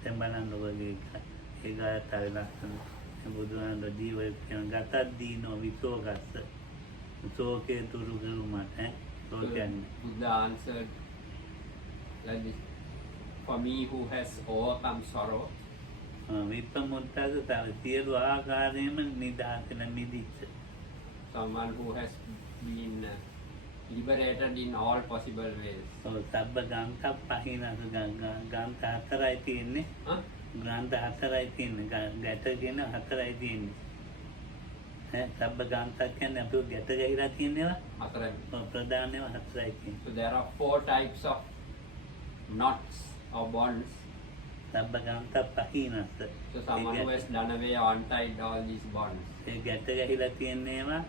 දැන් බලන්න ඔයගේ ඒ ගාථාවේ ලස්සන බුදුහාමුදුරුවෝ දීව කියන ගතද්දීනෝ විසෝකස්ස සෝකේ තුරු කරුමට So සෝකයන් Buddha answered like this, for me who has overcome sorrow, විප්පමුත්තස්ස තව සියලු ආකාරයෙන්ම නිදහසන මිදිච්ච someone who has been liberated in all possible ways. සබ්බ ගාන්ත පහිනස ගාන්ත හතරයි තියෙන්නේ. Huh? ග්‍රන්ථ හතරයි තියෙන්නේ. ගැට කියන හතරයි තියෙන්නේ. සබ්බ ගාන්තක් කියන්නේ අපිව ගැට ගහිලා තියෙනවා. Hatarai. ප්‍රධානම හතරයි තියෙන්නේ. So there are 4 types of knots or bonds. සබ්බ ගාන්ත පහිනස. So someone who has done away or untied all these bonds. ඒ ගැට ගහිලා තියෙනේවා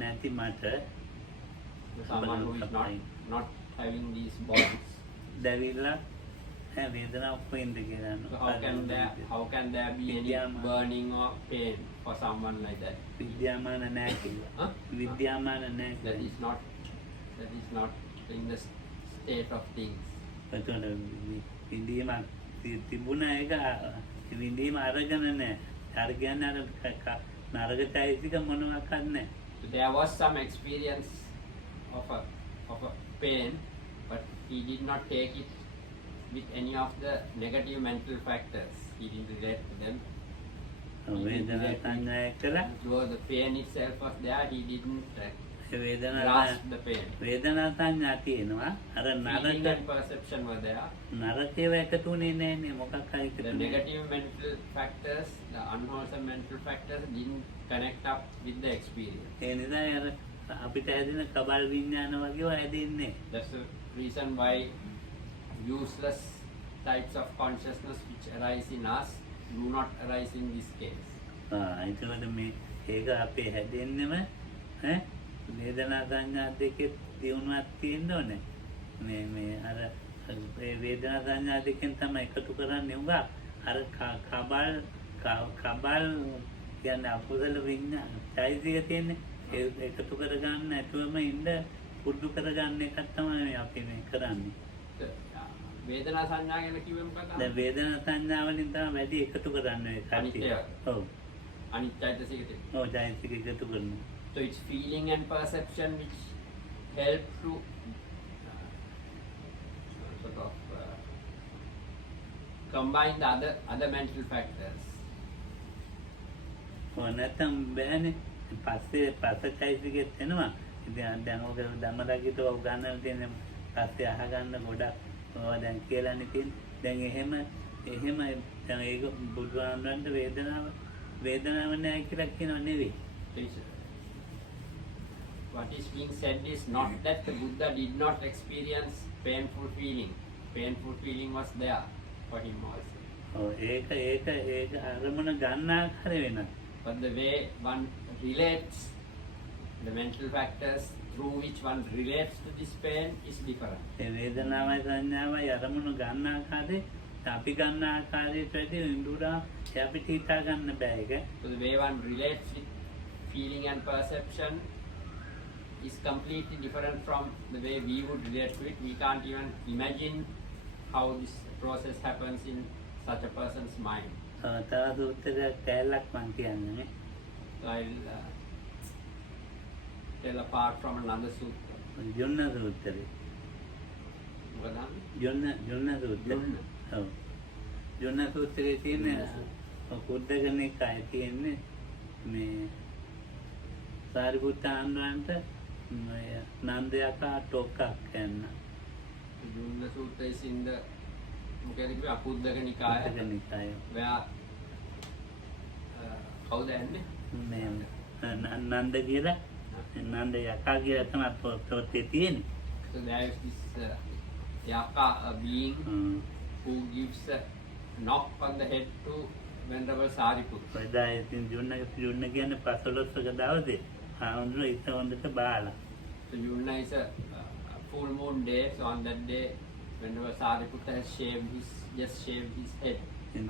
නැති මට So someone who is not having these bonds. දැවිලා වේදනාවක් වෙන්න කියලා. So how can there be any burning or pain for someone like that? විද්‍යාමාන නැහැ කිව්වා. Huh? විද්‍යාමාන නැහැ. That is not in the state of things. එතකොට විඳීම තිබුණා ඒක විඳීම අරගෙන නැහැ. අර කියන්නේ අර නරක චෛතසික මොනවාක්වත් නැහැ. So there was some experience of a pain, but he did not take it with any of the negative mental factors. He didn't relate to them. වේදනා සංඥා කළා. Though the pain itself was there, he didn't වේදනා grasp the pain. වේදනා සංඥා තියෙනවා. අර Feeling නරක and perception were there. නරකේව එකතුනේ නැන්නේ මොකක් හරි The එකතුනේ. negative mental factors, the unwholesome mental factors didn't connect up with the experience. ඒ නිසා අර අපිට හැදෙන කබල් විඥාන වගේව හැදෙන්නේ. That's the reason why useless types of consciousness which arise in us do not arise in this case. එතකොට මේ ඒක අපේ හැදෙන්නෙම වේදනා සංඥා දෙකේ දියුණුවක් තියෙන්න ඕනේ. මේ අර ඒ වේදනා සංඥා දෙකෙන් තමයි එකතු කරන්නේ උගා. අර කබල් කියන්නේ අකුසල විඥාන චෛතසික තියෙන්නේ. ඒ එකතු කරගන්න නැතුවම ඉන්න පුරුදු කරගන්න එකක් තමයි අපි මේ කරන්නේ. වේදනා සංඥා ගැන කිව්වෙ මොකක්ද? දැන් වේදනා සංඥා වලින් තමයි වැඩි එකතු කරන්නේ ඒ කට්ටිය. අනිත්‍ය. ඔව්. අනිත්‍යයිතසික. ඔව් චෛතසික එකතු කරනවා. So it's feeling and perception which help to sort of combine the other mental factors. නැත්තම් බෑනේ පස්සේ චෛතසිකෙත් එනවා. ඉතින් දැන් ඔක ධම්මදග්ගිතව උගන්වලා තියෙන පස්සේ අහගන්න ගොඩක් ඔවා දැන් කියලානේ තියෙන්නේ. දැන් එහෙම දැන් ඒක බුදුහාමුදුරන්ට වේදනාව නැහැ කියලා කියනව නෙවෙයි. What is being said is not that the Buddha did not experience painful feeling. Painful feeling was there for him also. ඔව් ඒක අරමුණ ගන්න ආකාරය වෙනස්. But the way one relates, the mental factors through which one relates to this pain is different. ඒ වේදනාවයි සංඥාවයි අරමුණු ගන්න ආකාරය අපි ගන්න ආකාරයට වැඩි ඉඳුරා අපිට හිතා ගන්න බෑ ඒක. So the way one relates with feeling and perception is completely different from the way we would relate to it. We can't even imagine how this process happens in such a person's mind. තව සූත්‍රයක් කැලලක් මං කියන්නේ. So I'll tell apart from another sutra. යොන්න සූත්‍රය. Vadam? යොන්න සූත්‍රය. Yonna. ඔව්. යොන්න සූත්‍රයේ තියෙන කුද්දකනිකායේ තියෙන්නේ මේ සාරිපුත්ත ආනන්දන්ට නන්දයකා ටොක්කක් කියන්න. Yonna Sutra is in the Apuddaka Nikaya, Khuddaka Nikaya. where how the end? මේ නන්ද කියලා නන්ද යකා කියලා තමයි පොතේ තියෙන්නේ. So there is this Yaka, a being who gives a knock on the head to Venerable Sariputta. එදා ඉතින් යොන්න කියන්නේ 15ක දවසේ ආවුන ඉත හොඳට බාලා. So Yunna is a full moon day. So on that day, Venerable Sariputta has just shaved his head. ඉතින්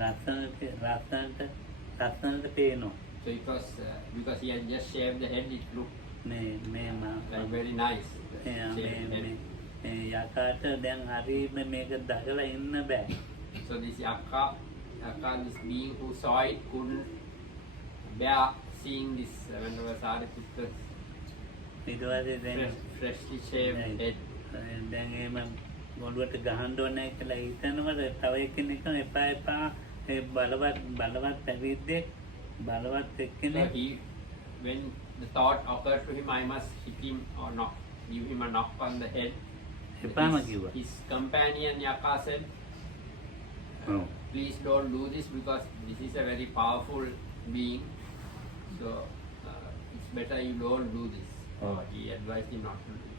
රස්සනට පේනවා. So it was because he had just shaved the head, it looked මේ like very nice. Shaved head. යකාට දැන් හරියම මේක දකලා ඉන්න බෑ. So this Yaka, this being who saw it, couldn't bear seeing this Venerable Sariputta's ඊට පස්සේ දැන් freshly shaved head. දැන් එහෙම මොළුවට ගහන්න ඕනේ කියලා හිතනකොට තව එක්කෙනෙක් එපා එපා ඒ බලවත් පැවිද්දෙක් බලවත් So එක්කෙනෙක් when the thought occurred to him, I must hit him or knock, give him a knock on the head. එපාම කිව්වා. His companion Yaka said, ඔව්. please don't do this because this is a very powerful being. So it's better you don't do this. He advised him not to do it.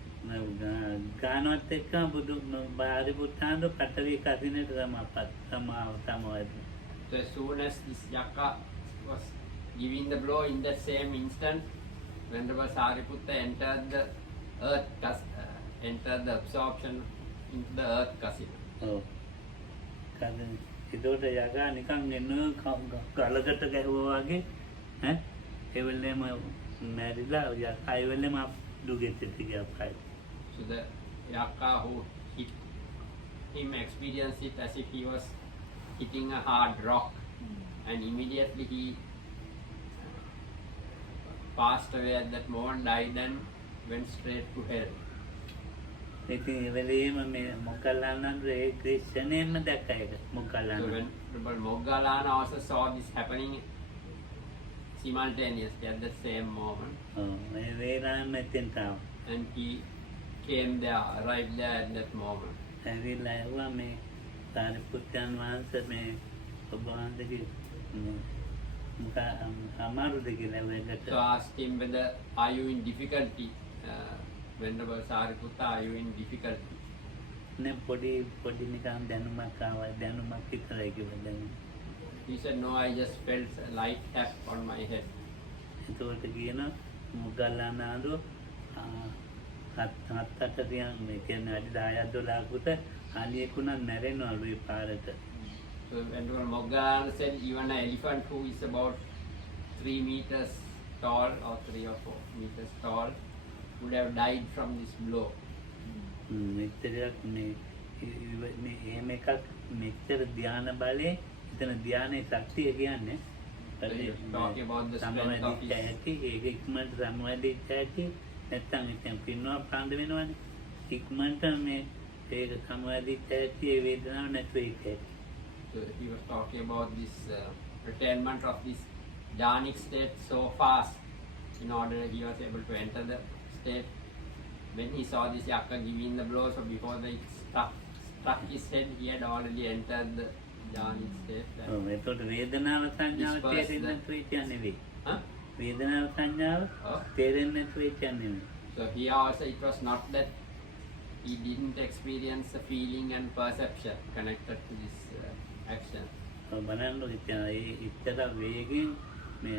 ගානවත් එක්ක බුදු බාරිපුත්තාන්දු පටවි කසිනට සමාව. So as soon as this Yaka was giving the blow, in that same instant, Venerable Sariputta entered the earth, entered the absorption into the earth casino. ඔව්. ඒකට යගා නිකන් එන්න ගලකට ගැහුවා වගේ ඈ ඒ වෙලේම මැරිලා යකා ඒ වෙලේම දුගෙට ගියා පයි. So the Yaka who hit him experienced it as if he was hitting a hard rock, and immediately he passed away at that moment, died and went straight to hell. ඉතින් ඒ වෙලේම මේ මොග්ගල්ලානන්ද ඒ ක්‍රිස්තියානියම දැක්කා ඒක So මොග්ගල්ලානන්ද. when Venerable Moggallana also saw this happening simultaneously at that same moment, ඔව් මේ වේලාවෙම මෙතෙන් තාව. and he came there, arrived there at that moment. ඇවිල්ලා ඇහුවා මේ සාරිපුත්තයන් වහන්සේ මේ ඔබ වහන්සේගේ මොකක් අමාරුද කියලා වෙලකට. So I asked him whether are you in difficulty, Venerable Sariputta, are you in difficulty? නේ පොඩි නිකන් දැනුමක් ආවා දැනුමක් විතරයි කිව්වා දැන්. He said, no, I just felt a light tap on my head. ඒකට කියන මොග්ගල්ලානන්ද හත් තියන් මේ කියන්නේ අඩි 10ක් 12කට අලියෙකුණක් මැරෙනවලු ඒ පාරට. So Venerable Moggallana said even an elephant who is about 3 meters tall or 3 or 4 meters tall would have died from this blow. මෙච්චරක් මේ එහෙම එකක් මෙච්චර ධාන බලේ එතන ධානයේ ශක්තිය කියන්නේ So he was talking about the strength of his... ඇති ඒක ඉක්මනට සමවැදිච්ච ඇති නැත්තම් ඉතින් පින්නවා පාන්ද වෙනවනේ ඉක්මනට මේ ඒක සමවැදිච්ච ඇති ඒ වේදනාව නැතුව ඒක. So he was talking about this attainment of this jhanic state so fast in order he was able to enter the state. When he saw this Yaka giving the blow, so before it struck his head, he had already entered the jhanic state. ඔව් ඒකට වේදනාව සංඥාව තේරෙන්නේ නැතුව කියන්නේ නෙවෙයි. වේදනාව සංඥාව තේරෙන්නේ නැතුව කියන්නේ නෙවෙයි. So here also it was not that he didn't experience a feeling and perception connected to this action. බලන්න ඉතින් ඒ ඉතර වේගෙන් මේ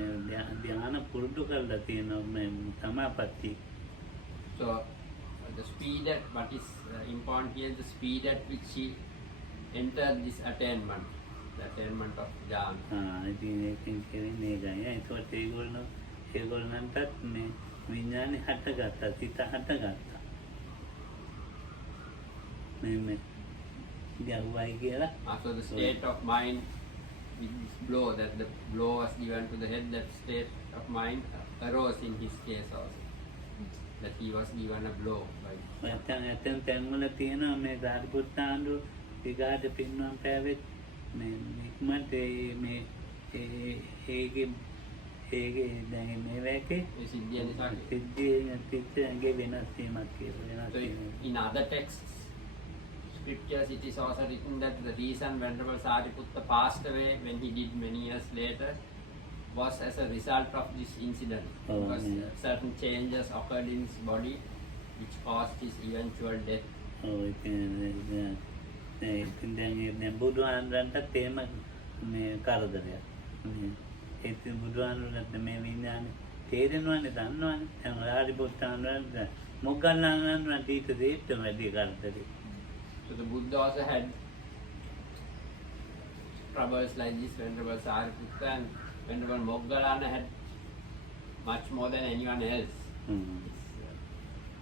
ධ්‍යාන පුරුදු කරලා තියෙනවා මේ සමාපatti. So the speed at what is important here, the speed at which he enter this attainment, the attainment of jhana. ඉතින් ඒකෙන් කියන්නේ ඒකයි. ඒකට ඒගොල්ලන්ටත් මේ විඥානේ හටගත්තා, සිත හටගත්තා. මේ ගැහුවයි කියලා. So the state of mind with this blow, that the blow was given to the head, that state of mind arose in his case also. That he was given a blow by ඇතැම් තැන්වල තියෙනවා මේ සාරිපුත්ත ආණ්ඩුව ඊගාට පින්නම් පෑවෙත් මේ ඉක්මනට මේ ඒගේ දැන් මේ වැකේ Siddhiya Nisarga. සිද්ධියේ තිච්චගේ වෙනස් වීමක් කියලා So in other texts, scriptures, it is also written that the reason Venerable Sariputta passed away when he did many years later was as a result of this incident. Oh, Because yeah. certain changes occurred in his body which caused his eventual death. ඔව් ඉතින් දැන් බුදුහාමුදුරන්ටත් එහෙම මේ කරදරයක්. මේ ඒත් බුදුහාමුදුරන්ට මේ විඥානේ තේරෙනවනේ දන්නවනේ. දැන් සාරිපුත්ත ආණ්ඩුව මොග්ගල්ලානන්ට ඊට දෙයට වැඩි කරදරේ. So the Buddha also had troubles like this. Venerable Sariputta and Venerable Moggallana had much more than anyone else.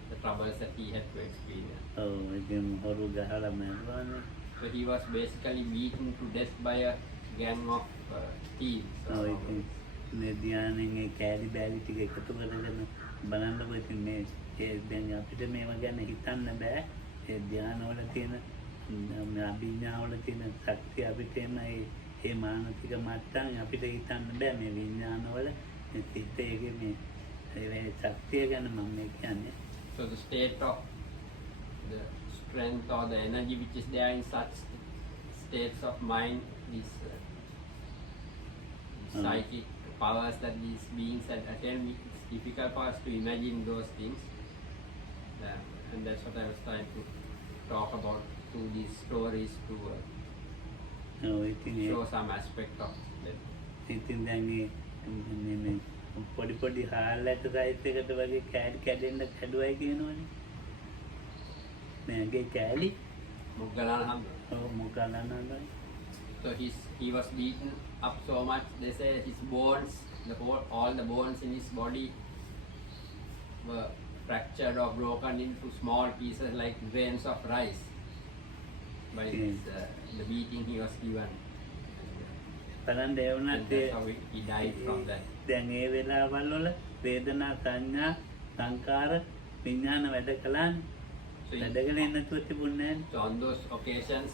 The troubles that he had to experience. ඔව් ඉතින් හොරු ගහලා මැරුවානේ. So he was basically beaten to death by a gang of thieves. ඔව් ඉතින් මේ ධ්‍යානෙන් ඒ කෑලි බෑලි ටික එකතු කරගෙන බලන්නකො ඉතින් මේ දැන් අපිට මේව ගැන හිතන්න බෑ. ඒ ධ්‍යානවල තියෙන අභිඥාවල තියෙන ශක්තිය අපිට ඒ මානසික මට්ටම් අපිට හිතන්න බෑ මේ විඥානවල මේ සිත් ඒකේ මේ ඒ ශක්තිය ගැන මම මේ කියන්නේ. So the state of the strength or the energy which is there in such states of mind, these psychic powers that these beings had attained, it's difficult for us to imagine those things. And that's what I was trying to talk about through these stories to ඔව් ඉතින් show some aspect of that. ඉතින් දැන් මේ පොඩි හාල්ලට සයිස් එකට වගේ කෑලි කැඩෙන්න කැඩුවයි කියනවනේ. මේගේ කෑලි Moggallana. ඔව් මොකලනද So he was beaten up so much. They say his bones, all the bones in his body were fractured or broken into small pieces like grains of rice by this, the beating he was given. බලන්න ඒ And වුණත් that's how he died from that. දැන් ඒ වෙලාවල් වල වේදනා සංඥා සංකාර විඥාන වැඩ කළානේ. So, වැඩගෙන නැතුව තිබුණේ නැහැ. so on those occasions,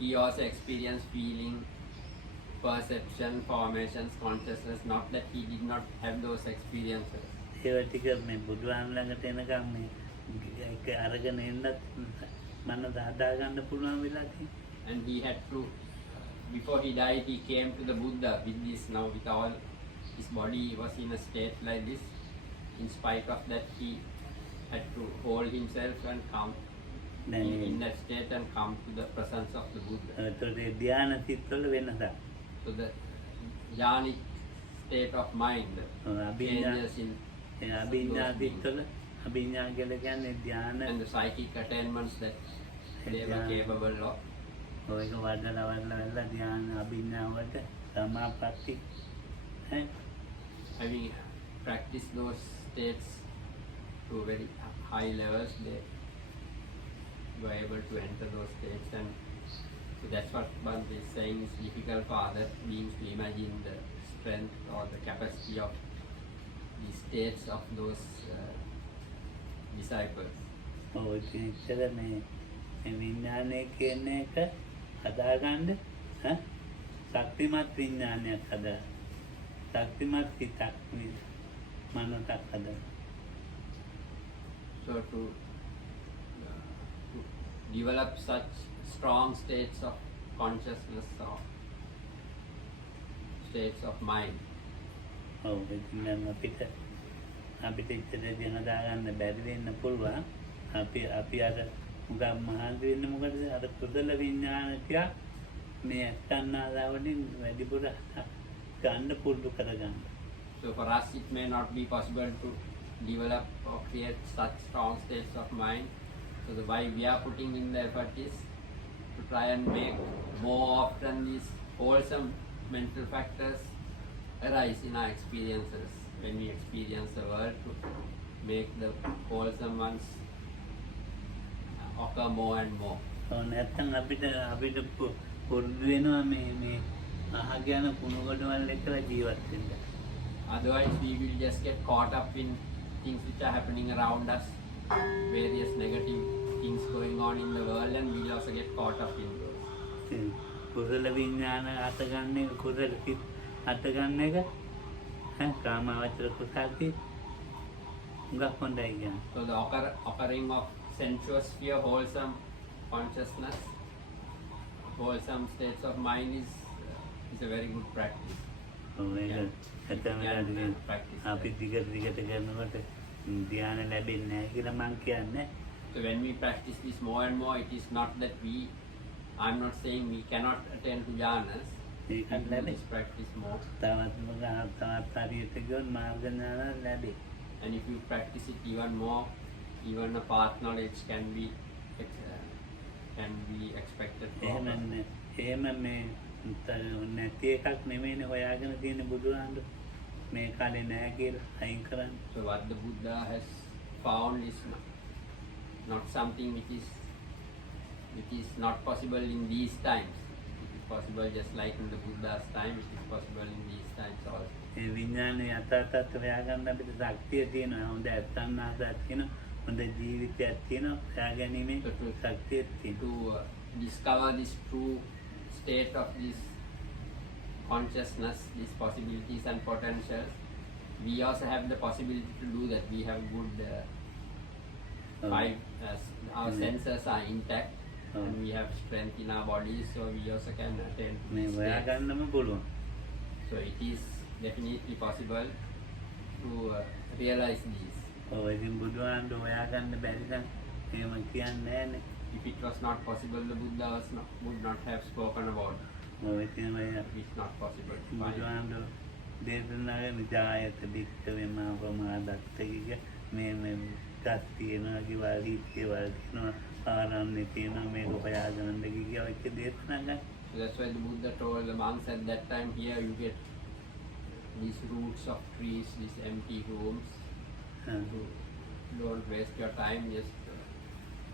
he also experienced feeling, perception, formations, consciousness. Not that he did not have those experiences. ඒව ටික මේ බුදුහාම ළඟට එනකම් මේ ඒක අරගෙන එන්නත් මනස හදාගන්න පුළුවන් වෙලා තියෙනවා. And he had to, before he died, he came to the Buddha with this. Now with all his body was in a state like this. In spite of that, he had to hold himself and come in that state and come to the presence of the Buddha. ඒතකොට ඒ ධ්‍යාන සිත්වල වෙනසක්. So the jhanic state of mind අභිඥා changes in ඒ අභිඥා සිත්වල අභිඥා කියලා කියන්නේ ධ්‍යාන and the psychic attainments that they were capable of. ඔයක වඩලා ධ්‍යාන අභිඥා වලට සමාපatti Having practiced those states to very high levels, they were able to enter those states, and so that's what Bhante is saying. It's difficult for other beings to imagine the strength or the capacity of the states of those disciples. ඔව් ඉතින් ඉතල මේ විඥානය කියන එක හදාගන්න ශක්තිමත් විඥානයක් හදා ශක්තිමත් සිතක් මනසක් හදා. So to develop such strong states of consciousness or states of mind. ඔව් ඉතින් දැන් අපිට ඉතලදී හදාගන්න බැරි වෙන්න පුළුවන්. අපි අර මුගම් මහන්සි වෙන්න මොකද අර කුසල විඥානය මේ අත්න්නාදාවලින් වැඩිපුර ගන්න පුරුදු කරගන්න. So for us it may not be possible to develop or create such strong states of mind. So the why we are putting in the effort is try and make more often these wholesome mental factors arise in our experiences when we experience the world, to make the wholesome ones occur more and more. ඔව් නැත්තම් අපිට පුරුදු වෙනවා මේ අහගෙන යන කුණු ගොඩවල් එක්කලා ජීවත් වෙන්න. Otherwise, we will just get caught up in things which are happening around us, various negative things going on in the world, and we will also get caught up in those. කුසල විඥාන අතගන්න එක කුසල සිත් අතගන්න එක කාමාවචර කුසල්ති උඟක් හොඳයි කියන්නේ. So the occurring of sensuous sphere, wholesome consciousness, wholesome states of mind is a very good practice. ඔව් ඒක ඇත්තම practice. අපි දිගට කරනකොට ධ්‍යාන ලැබෙන්නේ නැහැ කියලා මං කියන්නේ. So when we practice this more and more, it is not that I'm not saying we cannot attend to jhanas. We ඒකත් do ලැබෙයි. this practice more. තවත් හරියට ගියොත් මාර්ග ඥාන ලැබෙයි. And if you practice it even more, even a path knowledge can be expected from us. එහෙම මේ නැති එකක් නෙමෙයිනේ හොයාගෙන තියෙන බුදුහාමුදුරු මේ කාලේ නැහැ කියලා අයින් කරන්න. So what the Buddha has found is not something which is not possible in these times. It is possible just like in the Buddha's time, it is possible in these times also. ඒ විඥානේ අතට හොයාගන්න අපිට ශක්තිය තියෙනවා. හොඳ ඇත්තන්නාසක් තියෙනවා. හොඳ ජීවිතයක් තියෙනවා. හොයාගැනීමේ So ශක්තියක් තියෙනවා. to discover this true state of this consciousness, these possibilities and potentials, we also have the possibility to do that. We have good five, our senses are intact, and we have strength in our bodies, so we also can attain to මේ these states. හොයාගන්නම පුළුවන්. So it is definitely possible to realize these. ඔව් ඉතින් බුදුහාමුදුරු හොයාගන්න බැරි නම් එහෙම කියන්නේ නැහැනේ. If it was not possible, the Buddha would not have spoken about it. ඔව් ඉතින් ඔය It's not possible to find. බුදුහාමුදුරු දේශනාවේ නිදායත දික්කවේ මා ප්‍රමාදත්ත කිය මේ ගස් තියෙනවා කිව්වා රීතියවල් තියෙනවා ආරම්භනේ තියෙනවා මේක හොයාගන්න කිව්වා ඒක දේශනා ගන්න. So that's why the Buddha told the monks at that time, here you get these roots of trees, these empty rooms. Don't waste your time, just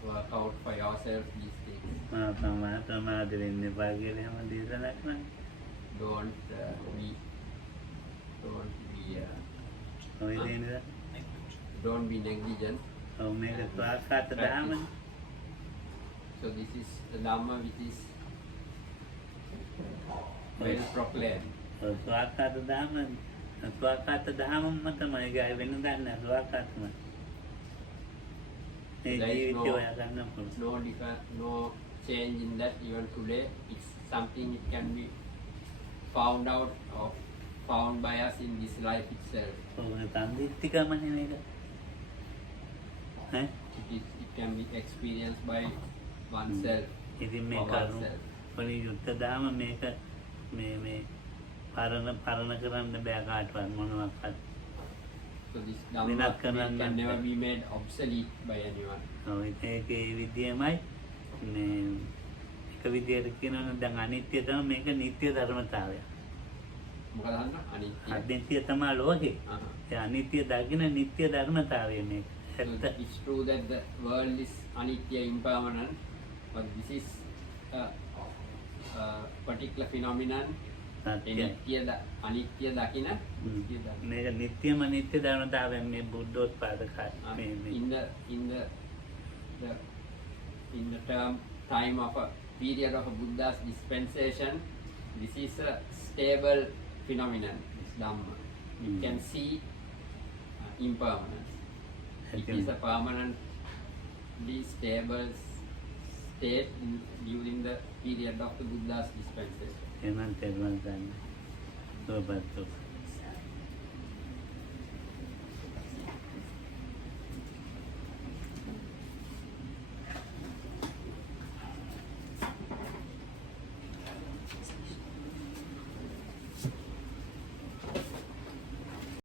work out for yourself these things. ප්‍රමාද වෙන්න එපා කියලා එහෙම දේශනා කරනවා. Don't be ඔය දේනද? don't be negligent. ඔව් මේක ස්වාක්කාත දහමනේ. So this is the Dhamma which is well proclaimed. ස්වාක්කාත දහමම තමයි ගාය වෙන දන්න ස්වාක්කාතම. ඒ There is ජීවිතය හොයාගන්න පුළුවන්. no change in that even today. It's something it can be found out or found by us in this life itself. ඔව් සම්දිත්තිකමනේ මේක. ඈ It can be experienced by oneself. ඉතින් මේ for කරුණ oneself. පොඩි යුද්ධ දහම මේක මේ පරණ කරන්න බෑ කාටවත් මොනවාක්වත්. So this We're Dhamma not gonna can learn never that. be made obsolete by anyone. ඔව් ඒකේ විදියමයි මේ එක විදියට කියනවනම් දැන් අනිත්‍ය තමයි මේක නිට්ටය ධර්මතාවය. මොකද අහන්න? අනිත්‍ය. අනිත්‍ය තමයි ලෝකේ. Uh-huh. ඒ අනිත්‍ය දකින නිට්ටය ධර්මතාවය මේක. So ඇත්ත. it's true that the world is anitya, impermanent, but this is a particular phenomenon. සත්‍යයි. අනිත්‍ය දකින මේක නිට්ටයම නිට්ටය ධර්මතාවය මේ බුද්ධෝත්පාද කාලේ in the time of a period of a Buddha's dispensation, this is a stable phenomenon, this Dhamma. You can see impermanence. It is a permanently stable state during the period of the Buddha's dispensation. එමන් තෙරුවන් ගන්න. සුවපත්